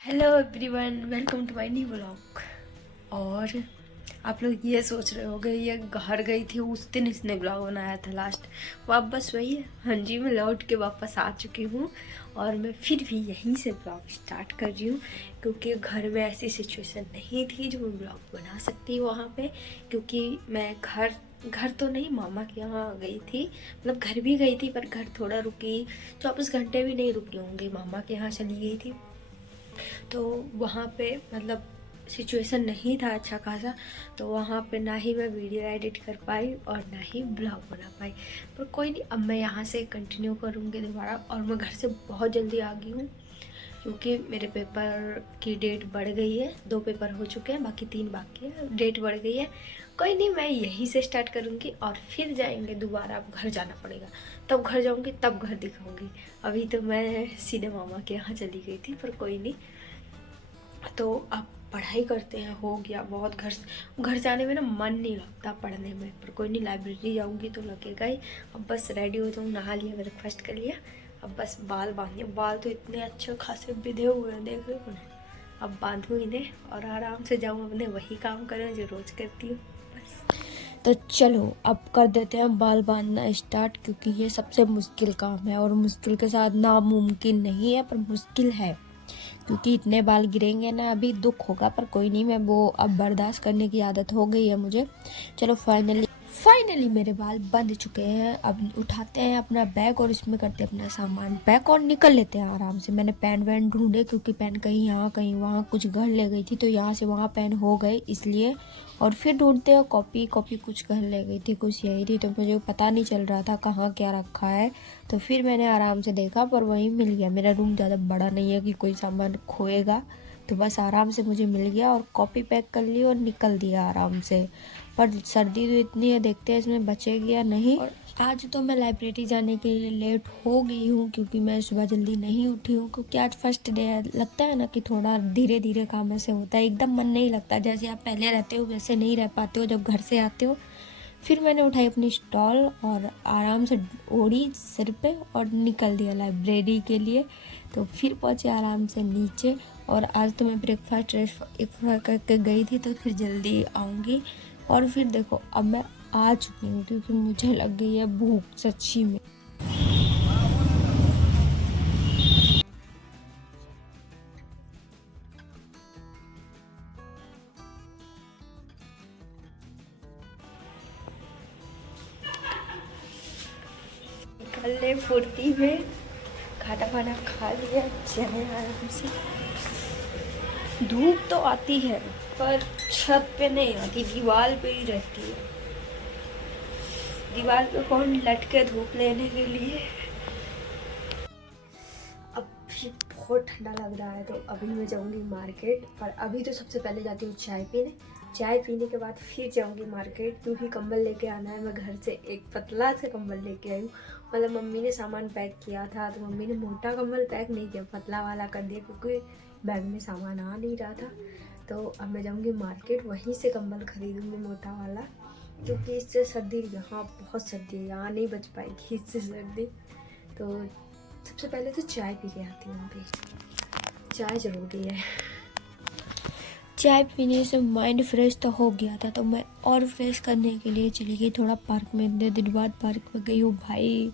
Hello everyone, welcome to my new vlog. और आप लोग ये सोच रहे होंगे ये घर गई थी उस दिन इसने व्लॉग बनाया था लास्ट, वापस वही है। हाँ जी, मैं लौट के वापस आ चुकी हूँ और मैं फिर भी यहीं से व्लॉग स्टार्ट कर रही हूँ क्योंकि घर में ऐसी सिचुएशन नहीं थी जो मैं व्लॉग बना सकती वहाँ पे। क्योंकि मैं घर तो नहीं, मामा के यहाँ गई थी, मतलब घर भी गई थी पर घर थोड़ा रुकी, 24 घंटे भी नहीं रुकी होंगी, मामा के यहाँ चली गई थी। तो वहाँ पे मतलब सिचुएशन नहीं था अच्छा खासा, तो वहाँ पे ना ही मैं वीडियो एडिट कर पाई और ना ही ब्लॉग बना पाई। पर कोई नहीं, अब मैं यहाँ से कंटिन्यू करूँगी दोबारा। और मैं घर से बहुत जल्दी आ गई हूँ क्योंकि मेरे पेपर की डेट बढ़ गई है। 2 पेपर हो चुके हैं, बाकी 3 बाकी है, डेट बढ़ गई है। कोई नहीं, मैं यहीं से स्टार्ट करूँगी और फिर जाएंगे दोबारा। अब घर जाना पड़ेगा, तब घर जाऊँगी, तब घर दिखाऊँगी। अभी तो मैं सीधे मामा के यहाँ चली गई थी, पर कोई नहीं। तो अब पढ़ाई करते हैं, हो गया बहुत। घर जाने में ना मन नहीं लगता पढ़ने में, पर कोई नहीं, लाइब्रेरी जाऊंगी तो लगेगा ही। अब बस रेडी हो जाऊँ, नहा लिया, ब्रेकफास्ट कर लिया, अब बस बाल बांधिए। बाल तो इतने अच्छे खासे बिधे हुए हैं, देख रहे हो ना। अब बांधूँ इन्हें और आराम से जाऊँ अपने वही काम करें जो रोज़ करती हूँ बस। तो चलो अब कर देते हैं बाल बांधना स्टार्ट, क्योंकि ये सबसे मुश्किल काम है और मुश्किल के साथ नामुमकिन नहीं है पर मुश्किल है, क्योंकि इतने बाल गिरेंगे ना, अभी दुख होगा। पर कोई नहीं, मैं वो अब बर्दाश्त करने की आदत हो गई है मुझे। चलो फाइनली मेरे बाल बंध चुके हैं। अब उठाते हैं अपना बैग और इसमें करते हैं अपना सामान पैक और निकल लेते हैं आराम से। मैंने पेन वैन ढूंढे क्योंकि पेन कहीं यहाँ कहीं वहाँ कुछ घर ले गई थी, तो यहाँ से वहाँ पेन हो गए इसलिए। और फिर ढूंढते हैं कॉपी कुछ घर ले गई थी, कुछ यही थी, तो मुझे पता नहीं चल रहा था कहाँ क्या रखा है। तो फिर मैंने आराम से देखा पर वहीं मिल गया। मेरा रूम ज़्यादा बड़ा नहीं है कि कोई सामान खोएगा, तो बस आराम से मुझे मिल गया और कॉपी पैक कर ली और निकल दिया आराम से। पर सर्दी तो इतनी है, देखते हैं इसमें बचेगी या नहीं। और आज तो मैं लाइब्रेरी जाने के लिए लेट हो गई हूँ क्योंकि मैं सुबह जल्दी नहीं उठी हूँ, क्योंकि आज फर्स्ट डे है। लगता है ना कि थोड़ा धीरे धीरे काम ऐसे होता है, एकदम मन नहीं लगता। जैसे आप पहले रहते हो वैसे नहीं रह पाते हो जब घर से आते हो। फिर मैंने उठाई अपनी स्टॉल और आराम से ओढ़ी सिर पे और निकल दिया लाइब्रेरी के लिए। तो फिर पहुंचे आराम से नीचे। और आज तो मैं ब्रेकफास्ट करके गई थी, तो फिर जल्दी आऊँगी। और फिर देखो अब मैं आ चुकी हूँ क्योंकि मुझे लग गई है भूख सच्ची में। निकल ले फुर्ती में, खाना वाना खा लिया, चले आराम से। धूप तो आती है पर छत पे नहीं आती, दीवार पे ही रहती है। दीवार पे कौन लटके धूप लेने के लिए। अब भी बहुत ठंडा लग रहा है, तो अभी मैं जाऊंगी मार्केट। पर अभी तो सबसे पहले जाती हूँ चाय पीने। चाय पीने के बाद फिर जाऊंगी मार्केट, क्योंकि कंबल लेके आना है। मैं घर से एक पतला सा कंबल लेके आई हूँ। मतलब मम्मी ने सामान पैक किया था, तो मम्मी ने मोटा कंबल पैक नहीं किया, पतला वाला कर दिया, क्योंकि बैग में सामान आ नहीं रहा था। तो अब मैं जाऊंगी मार्केट, वहीं से कंबल खरीदूंगी मोटा वाला, क्योंकि इससे सर्दी, यहाँ बहुत सर्दी है, यहाँ नहीं बच पाएगी इससे सर्दी। तो सबसे पहले तो चाय पी के आती हूँ। अभी चाय जरूरी है। चाय पीने से माइंड फ्रेश तो हो गया था, तो मैं और फ्रेश करने के लिए चली गई थोड़ा पार्क में। इतने दिन बाद पार्क में गई हूँ भाई।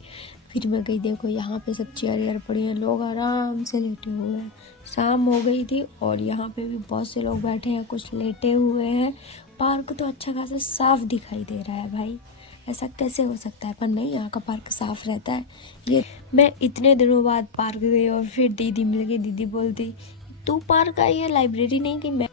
फिर मैं गई, देखो यहाँ पे सब चेयर वेयर पड़ी हैं, लोग आराम से लेटे हुए हैं। शाम हो गई थी और यहाँ पे भी बहुत से लोग बैठे हैं, कुछ लेटे हुए हैं। पार्क तो अच्छा खासा साफ दिखाई दे रहा है भाई, ऐसा कैसे हो सकता है। पर नहीं, यहाँ का पार्क साफ रहता है। ये मैं इतने दिनों बाद पार्क गई और फिर दीदी मिल गई। दीदी बोलती तू पार्क आई है, लाइब्रेरी नहीं गई।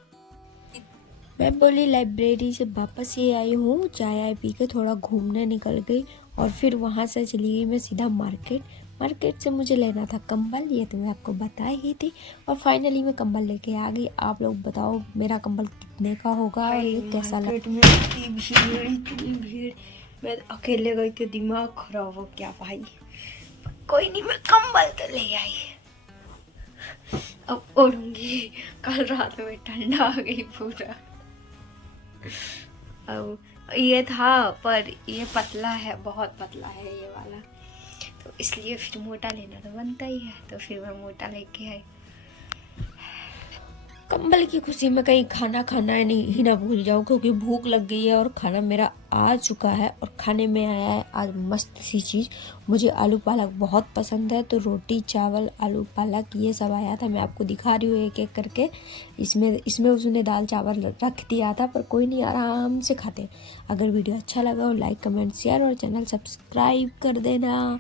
मैं बोली लाइब्रेरी से वापस ही आई हूँ, चाय आय पी के थोड़ा घूमने निकल गई। और फिर वहाँ से चली गई मैं सीधा मार्केट से मुझे लेना था कंबल, ये तो मैं आपको बता ही थी। और फाइनली मैं कंबल लेके आ गई। आप लोग बताओ मेरा कंबल कितने का होगा और ये कैसा लगा। इतनी भीड़, मैं अकेले गई तो दिमाग खराब हो गया भाई। कोई नहीं, मैं कंबल तो ले आई, अब ओढ़ूंगी। कल रात में ठंडा आ गई पूरा। अब ये था, पर ये पतला है, बहुत पतला है ये वाला, तो इसलिए फिर मोटा लेना तो बनता ही है। तो फिर मैं मोटा लेके आई। कंबल की खुशी में कहीं खाना खाना नहीं ही ना भूल जाऊँ, क्योंकि भूख लग गई है और खाना मेरा आ चुका है। और खाने में आया है आज मस्त सी चीज़। मुझे आलू पालक बहुत पसंद है, तो रोटी चावल आलू पालक ये सब आया था। मैं आपको दिखा रही हूँ एक एक करके। इसमें उसने दाल चावल रख दिया था, पर कोई नहीं, आराम से खाते। अगर वीडियो अच्छा लगा हो लाइक कमेंट शेयर और चैनल सब्सक्राइब कर देना।